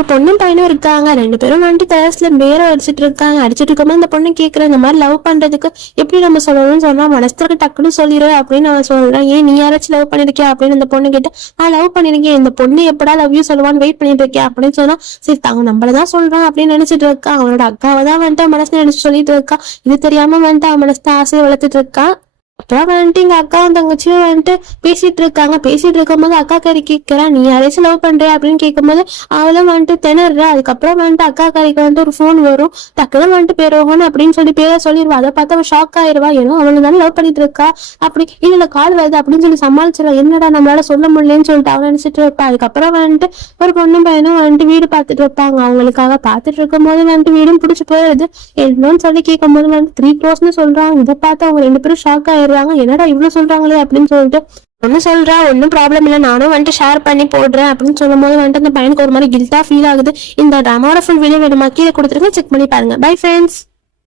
ஒரு பொண்ணும் பையனும் இருக்காங்க. 2 பேரும் வந்துட்டு டெரஸ்ல பேரை அடிச்சிட்டு இருக்காங்க. அடிச்சிட்டு இருக்கும்போது அந்த பொண்ணு கேட்கற இந்த மாதிரி லவ் பண்றதுக்கு எப்படி நம்ம சொல்லணும்னு சொன்னா மனசுக்கு டக்குன்னு சொல்லிடு அப்படின்னு அவன் சொல்றான். ஏன் நீ யாராச்சும் லவ் பண்ணிருக்கியா அப்படின்னு அந்த பொண்ணு கேட்டா நான் லவ் பண்ணிருக்கேன், இந்த பொண்ணு எப்படா லவ் யூ சொல்லுவான்னு வெயிட் பண்ணிட்டு இருக்கேன் அப்படின்னு சொன்னா சரி தாங்க நம்மளதான் சொல்றான் அப்படின்னு நினைச்சிட்டு இருக்கா. அவனோட அக்காவை தான் வந்துட்டு மனசு நினைச்சு சொல்லிட்டு இருக்கா. இது தெரியாம வந்துட்டு அவன் மனசு ஆசையை வளர்த்துட்டு இருக்கான். அப்புறம் வந்துட்டு எங்க அக்காவும் தங்கச்சியும் வந்துட்டு பேசிட்டு இருக்காங்க. பேசிட்டு இருக்கும்போது அக்கா கறி கேட்கிறான் நீ யாரையும் லவ் பண்றியா அப்படின்னு கேட்கும்போது அவளும் வந்துட்டு திணறா. அதுக்கப்புறம் வந்துட்டு அக்கா கறிக்கு வந்துட்டு ஒரு ஃபோன் வரும். டக்குனு வந்துட்டு பேரோகன் அப்படின்னு சொல்லி பேரை சொல்லிடுவா. அதை பார்த்து அவன் ஷாக் ஆயிடுவா. ஏன்னா அவனு தானே லவ் பண்ணிட்டு இருக்கா. அப்படி இல்ல கால் வருது அப்படின்னு சொல்லி சமாளிச்சிடலாம். என்னடா நம்மளால சொல்ல முடியலன்னு சொல்லிட்டு அவன் நினைச்சிட்டு இருப்பா. அதுக்கப்புறம் வந்துட்டு ஒரு பொண்ணும் பையனும் வந்துட்டு வீடு பார்த்துட்டு இருப்பாங்க. அவங்களுக்காக பார்த்துட்டு இருக்கும் போது வந்துட்டு வீடும் பிடிச்சி போயிடுது. என்னன்னு சொல்லி கேட்கும் போது வந்துட்டு 3 crores சொல்றாங்க. இதை பார்த்து அவங்க 2 பேரும் ஷாக் ஆயிடுறாங்க. என்னடா இவ்வளவு சொல்றாங்களே அப்படின்னு சொல்லிட்டு ஒன்னு சொல்றா ஒன்னும் ப்ராப்ளம் இல்லை நானும் வந்துட்டு ஷேர் பண்ணி போடுறேன் அப்படின்னு சொல்லும் போது வந்துட்டு அந்த பையனுக்கு ஒரு மாதிரி கில்ட்டா ஃபீல் ஆகுது. இந்த ட்ராமாவோட ஃபுல் வீடியோ வேணுமா கீழே கொடுத்துருங்க, செக் பண்ணி பாருங்க. Bye friends.